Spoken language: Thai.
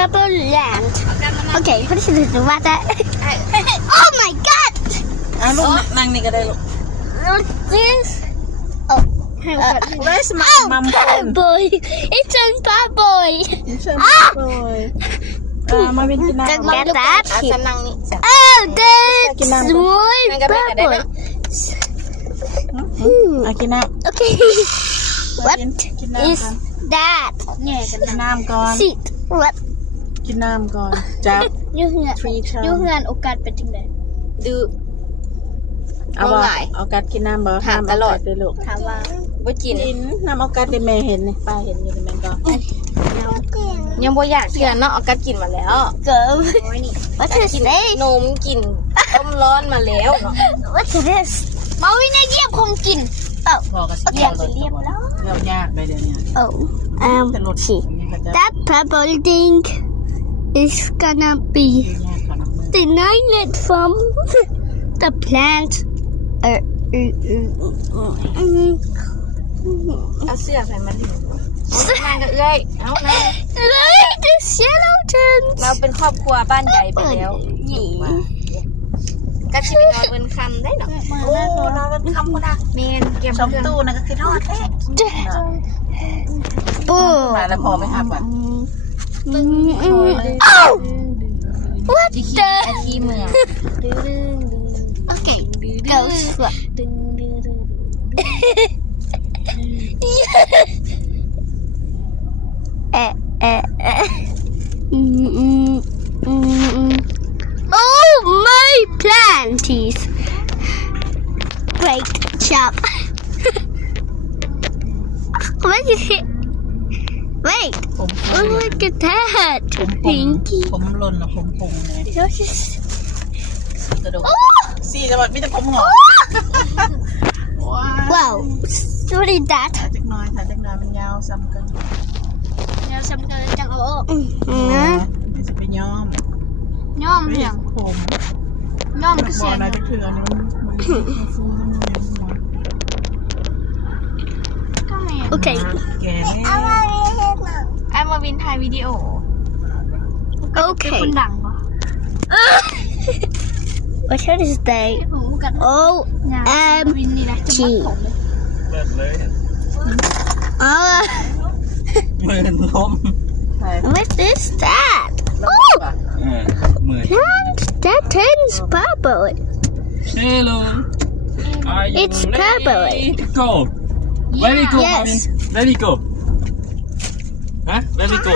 purple land. Okay, what is it about that? Oh my god! ลูกนั่งนี่ก็ได้ลูก Look this. Where's my mom bad boy? It's a bad boy. มาวินกินน้ำ Get that? ฉันนั่งนี่ Oh, that's my bad boy. กินน้ำ Okay. What is that? กินน้ำก่อน Sit. What? กินน้ำก่อนจับ อยู่เฮือนโอกาสเป็นจังได๋ดื้อ เอาบ่เอากัดกินน้ำบ่ถามตลอดเลยลูก ถามว่า บ่กินน้ำเอากัดได้แม่เห็นนี่ป้าเห็นอยู่นี่แม่ก็ ยังบ่อยากเชื่อเนาะเอากัดกินมาแล้ว Go. What is กิน this? นมกินต้มร้อนมาแล้วเนาะ What is this? มาวินาเยียบคงกิน พอก็สิ เรียบแล้ว เรียบยากไปเดี๋ยวนี้ Oh. See. That purple thing is gonna be the night from the plant. เอาเสื้อใส่มันดินั่งก็เอ้ยเอานะ Like the skeletons. เราเป็นครอบครัวบ้านใหญ่ไปแล้ว ก็สิไปนอนบนคำได้เนาะ โอ้นอนกันคำพุ่นน่ะ แม่นเก็บ สองตู้นั่นก็คือทอดแท้ มาแล้วพอไหมครับอ่ะ Oh! What ที่ the? ที่เมือง Okay, ghost foot. Oh, my planties. Great job. What is it? Wait. Oh, look at that. Pinky. ผมหล่นนะผมปุงเลย What is กระโดด Oh! สี่จังหวัดมีแต่ผมหงอก Wow. What is that? ถ่ายจักหน่อยมันยาวซ้ำกัน Now some kind of jungle. เดี๋ยวจะไปย้อม Nhom ไม่ hả? ผม Nhom บ cái อก xe นะ này. จะคืออันนี้มันฟูมัน Okay. แก่แน่ ไอ้มาวินถ่ายวิดีโอ Okay. คนดังบ่ What is that? O M G. เลิศเลย Oh, มือล้ม what is that? Oh, มือ plant that turns purple. Hello Are you It's purple. ready to go Where we go Yes. Marvin? Where we go Huh? Where we go